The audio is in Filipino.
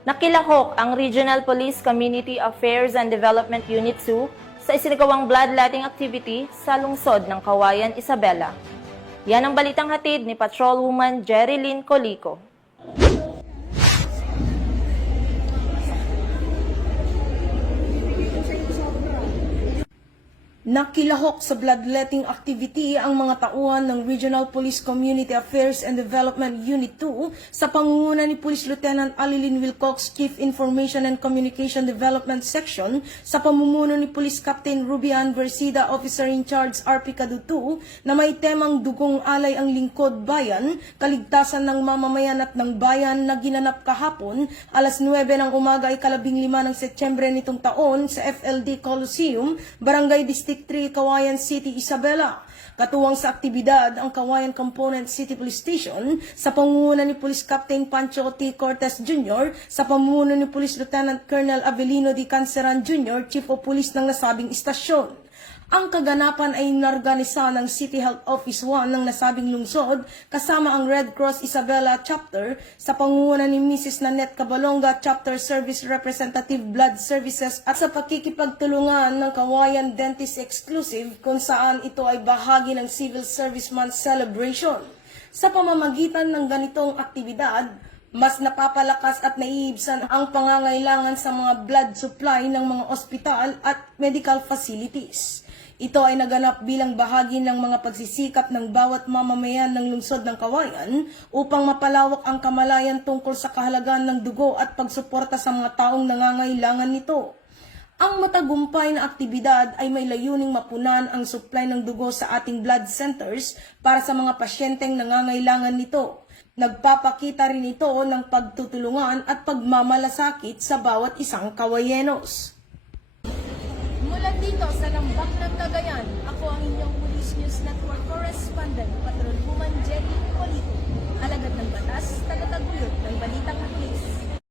Nakilahok ang Regional Police Community Affairs and Development Unit 2 sa isinagawang bloodletting activity sa lungsod ng Cauayan, Isabela. Yan ang balitang hatid ni Patrolwoman Jerilyn Colico. Nakilahok sa bloodletting activity ang mga tauhan ng Regional Police Community Affairs and Development Unit 2 sa pangunguna ni Police Lieutenant Alilyn Wilcox, Chief Information and Communication Development Section, sa pamumuno ni Police Captain Rubian Versida, Officer in Charge RP Cadu 2, na may temang dugong alay ang lingkod bayan, kaligtasan ng mamamayan at ng bayan na ginanap kahapon, alas 9 ng umaga ay 15 ng Setyembre nitong taon sa FLD Coliseum, Barangay District 3, Cauayan City, Isabela. Katuwang sa aktibidad ang Cauayan Component City Police Station sa pangunguna ni Police Captain Pancho T. Cortez Jr., sa pamumuno ni Police Lieutenant Colonel Avelino D. Canceran Jr., Chief of Police ng nasabing istasyon. Ang kaganapan ay inorganisa ng City Health Office 1 ng nasabing lungsod kasama ang Red Cross Isabela Chapter sa pangunguna ni Mrs. Nanette Cabalonga, Chapter Service Representative Blood Services, at sa pakikipagtulungan ng Cauayan Dentist Exclusive kung saan ito ay bahagi ng Civil Service Month Celebration. Sa pamamagitan ng ganitong aktibidad, mas napapalakas at naiibsan ang pangangailangan sa mga blood supply ng mga ospital at medical facilities. Ito ay naganap bilang bahagi ng mga pagsisikap ng bawat mamamayan ng lungsod ng Cauayan upang mapalawak ang kamalayan tungkol sa kahalagahan ng dugo at pagsuporta sa mga taong nangangailangan nito. Ang matagumpay na aktibidad ay may layuning mapunan ang supply ng dugo sa ating blood centers para sa mga pasyenteng nangangailangan nito. Nagpapakita rin ito ng pagtutulungan at pagmamalasakit sa bawat isang Cauayenos. Mula dito sa Lambak ng Cagayan, ako ang inyong Police News Network Correspondent, Patrolwoman Jerilyn Colico.